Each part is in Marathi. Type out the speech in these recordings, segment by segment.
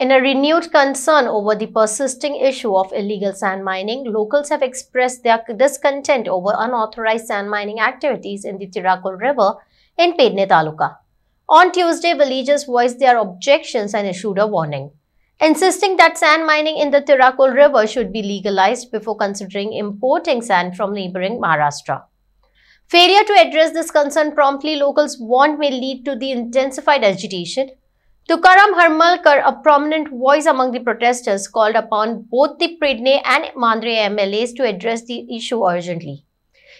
In a renewed concern over the persisting issue of illegal sand mining, locals have expressed their discontent over unauthorized sand mining activities in the Tirakul River in Pedne Taluka. On Tuesday, villagers voiced their objections and issued a warning, insisting that sand mining in the Tirakul River should be legalized before considering importing sand from neighboring Maharashtra. Failure to address this concern promptly, locals warned, may lead to the intensified agitation. Tukaram Harmalkar, a prominent voice among the protesters, called upon both the Pedne and Mandre MLAs to address the issue urgently.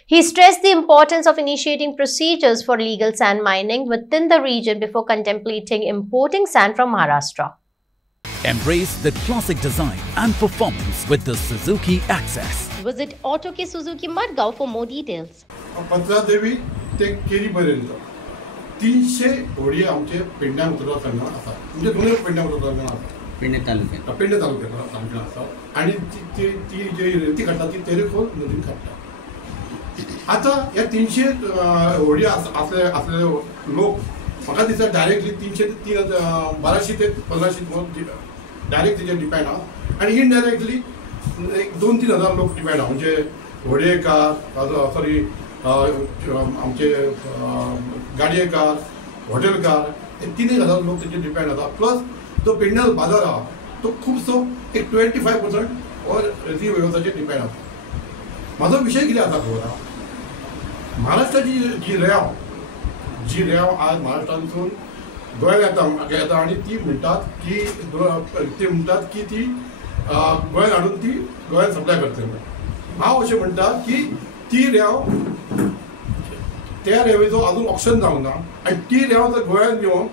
He stressed the importance of initiating procedures for legal sand mining within the region before contemplating importing sand from Maharashtra. Embrace the classic design and performance with the Suzuki Access. Visit Auto K Suzuki Madgaon for more details. Patradevi ते केरीपर्यंत 300 होडी आमचे पेडण्या उतरवताना आसा, म्हणजे दोनूय पेडण्या उतरवताना आसा, पेडणे तालुक्यात आसा. आणि ती जी रेती काडटा ती तेरेखोल नदीन काडटा. आता ह्या 300 होडी असले लोक म्हाका दिसता डायरेक्टली 300 ते 1200 ते 1500 डायरेक्ट तेजेर डिपेंड आहा, आणि इनडायरेक्टली 2-3 हजार लोक डिपेंड आहा, म्हणजे व्हडेकार, सॉरी आमचे गाडयेकार, हॉटेलकार, 3,000 लोक तेजेर डिपेंड आसा. प्लस जो पेडणे बाजार आहा तो खुबसो एक 25% और रेती वेवस्थाचेर डिपेंड आसा. म्हाजो विशय कितें आसा खबर आहा, महाराष्ट्राची जी रेंव आज महाराष्ट्रांतून गोंयांत येता आणि ती म्हणटात की ती गोंयांत हाडून ती गोंयांत सप्लाय करतले. हांव अशें म्हणटा की ती रेंव त्या रेंवेचो अजून ऑप्शन जावंक ना, आनी ती रेंव जर गोंयांत येवन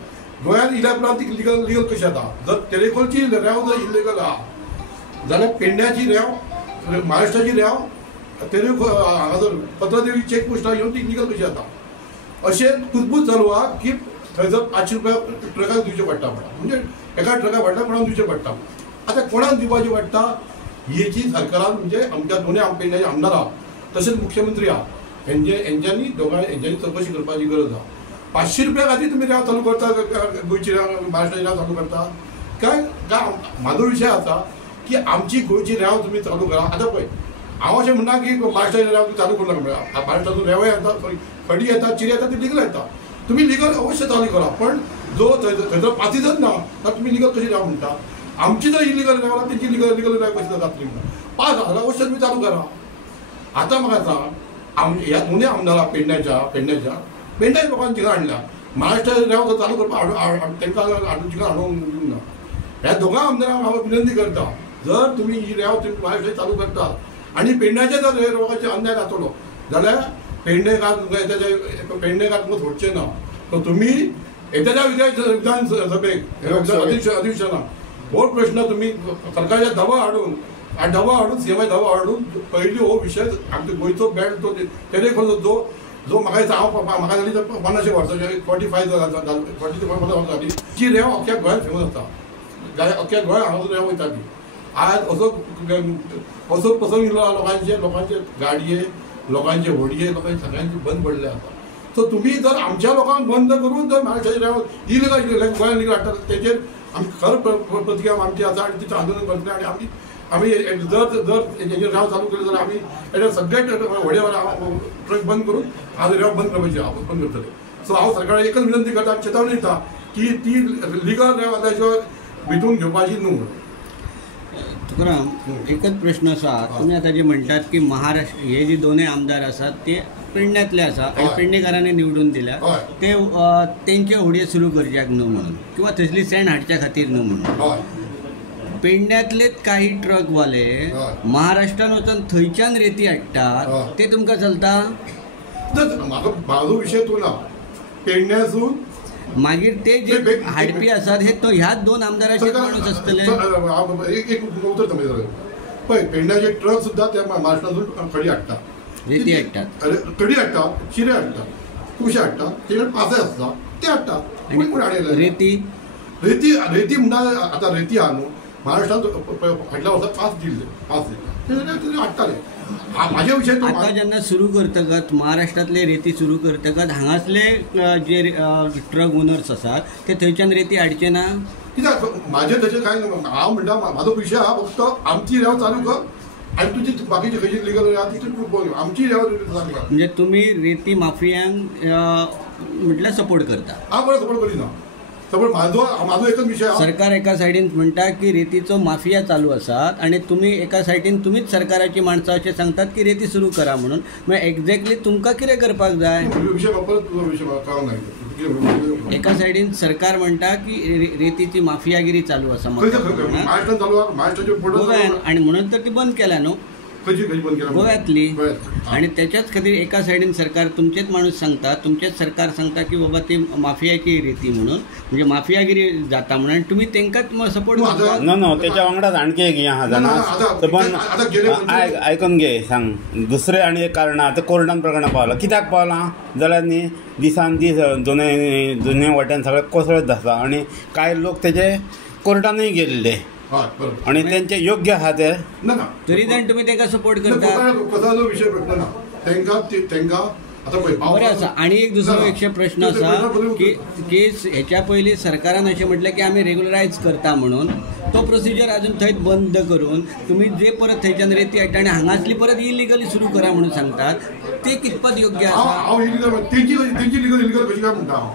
गोंयांत इल्या उपरांत ती लिगल कशी जाता. जर तेरेखोलची रेंव जर इलिगल आहा जाल्यार पेडण्याची रेंव, महाराष्ट्राची रेंव तेरेखोल हांगा जर पत्रादेवी चेक पोस्टार येवन ती लिगल कशी जाता. अशें कुजबूज चालू आहा की थंयसर 500 रुपया ट्रकाक दिवचे पडटा, म्हणजे एका ट्रकाक पडटा कोणाक दिवचे पडटा. आतां कोणाक दिवपाचें पडटा हेची सरकारान, म्हणजे आमच्या दोनूय पेडण्याचे आमदार आहा तशेंच मुख्यमंत्री आहा, हेंच्यांनी चवकशी करपाची गरज आहा. 500 रुपया खातीर तुमी रेंव चालू करता, गोंयची रेंव महाराष्ट्राची रेंव चालू करता काय? म्हाजो विशय आसा की आमची गोंयची रेंव तुमी चालू करा. आतां पळय, हांव अशें म्हणना की महाराष्ट्राची रेंव चालू करूं नाका, महाराष्ट्रातून रेंवय येता, सॉरी खडी येता, चिरे येता, ती लिगल येता. तुम्ही लिगल अवश्य चालू करा, पण जो थंयसर पासिजच ना तर तुम्ही लिगल कशी रेंव म्हणटा. आमची जर इलिगल रेंव आसा तेंची लिगल रेंव कशी जातली म्हणून पास जाल्यार अवश्य तुम्ही चालू करा. आता म्हाका सांग, ह्या दोनूय आमदारां पेडण्याच्या लोकांनी तिका हाडल्या, महाराष्ट्राची रेंव जर चालू करपाक तांकां हाडून तिका हाडूंक दिवंक ना. ह्या दोगां आमदारांक हांव विनंती करता, जर तुम्ही ही रेंव तुम्ही महाराष्ट्राची चालू करतात आणि पेडण्याच्या जर लोकांचे अन्याय जातलो जाल्यार पेडणेकार तुमकां सोडचें ना. सो तुमी येत्या विधानसभेक अधिवेशनाक हो प्रश्न तुम्ही सरकारच्या दबाव हाडून सीएमआय दबाव हाडून पयली हो विशय आमच्या गोंयचो बॅड तो तेरेखोल जो म्हाका जाली 50 वर्सांचे 45 वर्सां जी रेंव अख्ख्या गोंयांत फेमस आसा, अख्ख्या गोंयांत हांगा रेंव वयता ती. आज असो प्रसंग येयलो लोकांचे गाडये, लोकांचे व्हडये, लोकांचे सगळ्यांचे बंद पडले आसा. सो तुम्ही जर आमच्या लोकांक बंद करून जर महाराष्ट्राची रेंव इलिगल गोंयांत लिगल हाडटा तेजेर आमी खर प्रतिक्रिया आमची आसा आणि तिचें आंदोलन करतले. आणि आमी जर हेजेर रेंव चालू केली जाल्यार आमी हेजे सगळे व्हडे ट्रक बंद करून आज रेंव बंद करतले. सो हांव सरकाराक एकच विनंती करता, चेतावणी दिता की ती लिगल रेंव आतां भितून घेवपाची न्हू. तुकाराम, एकच प्रश्न आसा, तुम्ही आता जे म्हणतात की महाराष्ट्र हे जे दोनूय आमदार आसात ते पेडण्यातले आसा आणि पेडणेकारांनी निवडून दिल्या, ते तेंचे होडये सुरू करच्याक न्हू म्हणून किंवा थंयसली सँड हाडच्या खातीर न्हू म्हणून. पेडण्यातलेच काही ट्रकवाले महाराष्ट्रान वचून थंयच्यान रेती हाडटात, ते तुमकां चलता? म्हाजो विशय तो ना. पेडण्यासून मागीर ते जे हाडपी आसात हे तो ह्याच दोन आमदाराचे माणूस असतले. एक उत्तर समजलं, पळय पेडण्याचे ट्रक सुद्धा त्या महाराष्ट्रातून खडी हाडटा, रेती हाडटात, खडी हाडटात, चिरे हाडटात, कुशे हाडटात, तेजे पासे आसता ते हाडटात. रेती म्हणटा आतां रेती आहा न्हू, महाराष्ट्रात फाटल्या वर्सा पास दिले हाडटाले. माझ्या विषय आता जेन्ना सुरू करतकच महाराष्ट्रातले रेती सुरू करतकच हांगासले जे ट्रक ओनर्स आसात ते थंयच्यान रेती हाडचे ना. कित्याक माझे तशें कांय हांव म्हणटा म्हाजो विशय आहा फक्त आमची रेंव चालू कर आनी तुजी बाकीची खंयची लिगल आहा ती तुमी आमची रेंव चालू कर. म्हणजे तुम्ही रेती माफियांक म्हटल्यार सपोर्ट करता? हांव बरें सपोर्ट करिना. सपोर्ट म्हाजो एकच विशय आहा. सरकार एका सायडीन म्हणटा की रेतीचो माफिया चालू आसात आणि तुम्ही एका सायडीन तुमीच सरकाराची माणसां अशें सांगतात की रेती सुरू करा म्हणून. मागीर एक्झॅक्टली तुमकां कितें करपाक जाय? विशय परत तुजो विशय म्हाका कळोंक ना. एका सायडीन सरकार म्हणटा की रेतीची माफियागिरी चालू आसा महाराष्ट्रान चालू आहा. महाराष्ट्राचे गोव्यान आणि म्हणून तर ती बंद केल्या न्हू गोव्यातली. आणि त्याच्याच खातीर एका सायडीन सरकार तुमचेच माणूस सांगता, तुमचेच सरकार सांगता की बाबा ती माफियाची रेती म्हणून म्हणजे माफियागिरी जाता म्हणून तुम्ही तांकांच सपोर्ट करता. नो त्याच्या वांगडाच आणखी एक हें आहा जाणा. पण आयकून घे सांग. दुसरें आनी एक कारण आहा. कोर्टान प्रकरणां पावलां. कित्याक पावलां जाल्यार न्ही दिसान दीस दोनूय वट्यान सगळे कोसळत आसा आणि कांय लोक तेजे कोर्टानूय गेल्ले आणि त्यांचे योग्य आहा ते तरी जाण तुम्ही ताका सपोर्ट करता. कसलो विशय प्रश्न ना. तांकां बरें आसा. आणि एक दुसरो एक प्रश्न आसा की हेच्या पयलीं सरकारान अशें म्हटलें की आमी रेग्युलरायज करता म्हणून. तो प्रोसिजर अजून थंय बंद करून तुम्ही जे परत थंयच्यान रेती हाडटा आनी हांगासली परत इलिगली सुरू करा म्हणून सांगतात. ते कितपत योग्य आसा? हांव तेंची लिगल कशी काय म्हणटा.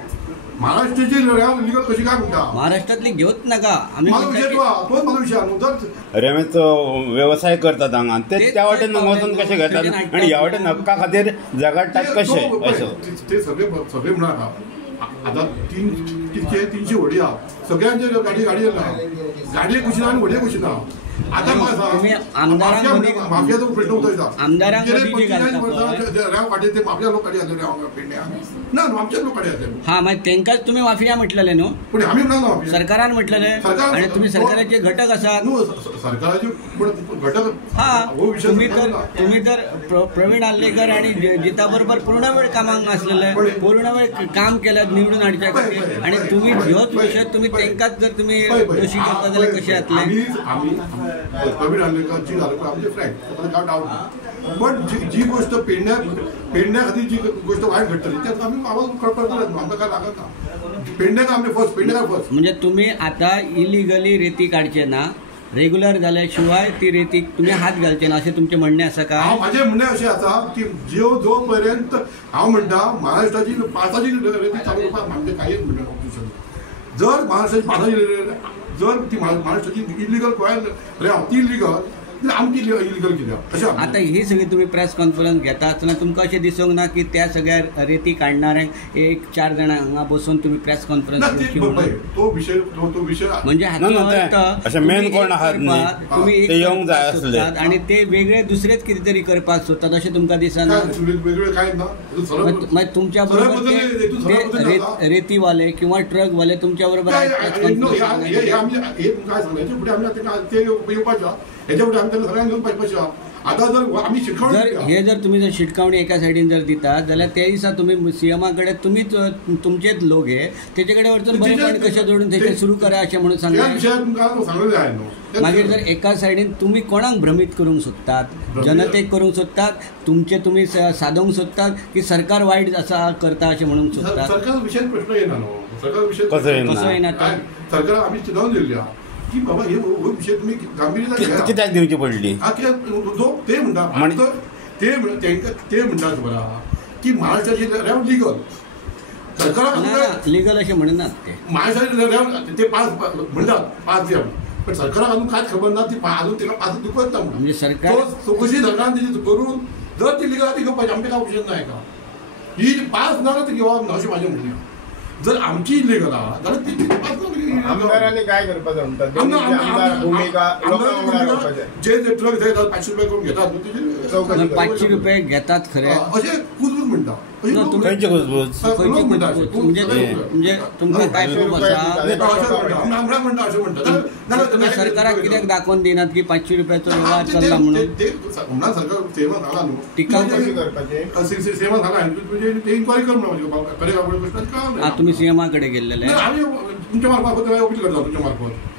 महाराष्ट्राची लिगल कशी काय म्हणटा. महाराष्ट्रातली घेवच नाका आमी. रेमेचो व्यवसाय करतात हांगा ते त्या वाटेन वचून कशें घेतात आनी ह्या वाटेन हक्का खातीर झगडटात कशें अशें ते सगळे म्हणा. आतां 300 व्हडी आहा. सगळ्यांचे गाडी गाडये कुशीना आनी व्हडये कुशीना. आता माफियाचो प्रश्न उदयता. रेंव काडे ते माफिया लोक काडी घातले पेडण्या ना आमचेच लोक काडी घातले. हा मागीर तांकांच तुमी माफिया म्हटलेले न्हू. पूण आमी म्हणना सरकारान म्हटलेले आणि तुम्ही सरकाराचे घटक आसात. सरकाराचे घटक. हा तुम्ही तर प्रवीण आल्लेकर आणि जिता बरोबर पूर्ण वेळ कामाक नासलेले. पूर्ण वेळ काम केल्यात निवडून हाडच्या खातीर आणि तुम्ही ह्योच विशय तुम्ही तांकांच जर तुम्ही दोशी करता जाल्यार कशें जातलें. प्रवीण आल्लेकर आमचे फ्रेंड काय डावट ना. पण जी गोष्ट पेडण्या खातीर जी गोष्ट वायट घडटली त्यात आमी आवाज कळपाक आमकां काय लागत ना. पेडण्याक आमचे फर्स्ट पेडण्याक फर्स्ट. म्हणजे तुम्ही आता इलिगली रेती काडचे ना. रेग्युलर जाल्याशिवाय ती रेती तुम्ही हात घालचे ना असे तुमचे म्हणणे आसा का? माझे म्हणणे असे आसा की जो पर्यंत हांव म्हणटा महाराष्ट्राची 5ची रेती चालू करपाक म्हणजे कांयच म्हणटा ऑब्जेक्शन. जर महाराष्ट्राची 5ची जर ती महाराष्ट्राची इलिगल गोंयांत रेंव ती इलिगल जाल्यार आमची इलिगल कित्याक अशें. आतां ही सगळी तुम्ही प्रेस कॉन्फरन्स घेता आसतना तुमकां अशें दिसूंक ना की त्या सगळ्या रेती काडणाऱ्यांक 1-4 जाणां हांगा बसून तुम्ही प्रेस कॉन्फरन्स तो विशय म्हणजे अशें मेन कोण आहात तुम्ही ते येवंक जाय आसले आणि ते वेगळे दुसरेच कितें तरी करपाक सोदतात अशें तुमकां दिसना? वेगवेगळे कांय ना. मागीर तुमच्या बरोबर रेतीवाले किंवा ट्रकवाले तुमच्या बरोबर जर तुम्ही शिटकावणी एका सायडीन जर दितात जाल्यार त्या दिसा तुम्ही सीएमा कडेन तुमीच तुमचेच लोक हे तेचे कडेन वचून बरेपण कशें जोडून तेचे सुरू करा अशें म्हणून सांगलें. मागीर जर एका सायडीन तुम्ही कोणाक भ्रमीत करूंक सोदतात, जनतेक करूंक सोदतात, तुम्ही सादोवंक सोदतात की सरकार वायट आसा करता अशें म्हणूंक सोदतात. सरकार विशय प्रश्न येना न्हू. सरकार विशय कसो येना? सरकार आमी चिंतून दिल्ली आहा की बाबा हे विशय तुम्ही गांभीर्यान कित्याक दिवची पडली. ते म्हणटा ते म्हणटात बरा की महाराष्ट्राची रेंव लिगल. सरकाराक लिगल अशें म्हणनात ते. महाराष्ट्राची रेंव ते 5 म्हणटात 5 रेंव. पण सरकाराक अजून कांयच खबर ना. ती अजून तिका 5 दुखत ना म्हणजे सरकार चौकशी सरकारान तेजी करून जर ती लिगल ती घेवपाची आमचे काय विशय नाही का. ही 5 नाका ती घेवप ना अशें म्हाजें म्हणणें. जर आमची इलिगल आहा जाल्यार ती 5 आमदारांनी काय करपाचें म्हणटात भूमिका जे ट्रक घेतात 500 रुपये करून घेतात 500 रुपये घेतात खरे अशें कुजबूज म्हणटा. खंयचे कुजबूज म्हणजे तुमकां काय प्रूफ आसा? म्हणटा अशें म्हणटा. सरकाराक कित्याक दाखोवन दिनात की 500 रुपयाचो व्यवहार चल्ला म्हणून? सरकार सेवा झाला न्हू. टिका कशी करपाची सेवा झाला ते इन्क्वायरी कर म्हणून तुम्ही सीएमा कडे गेल्लेले आम्ही तुमच्या मार्फत अपील करता तुमच्या मार्फत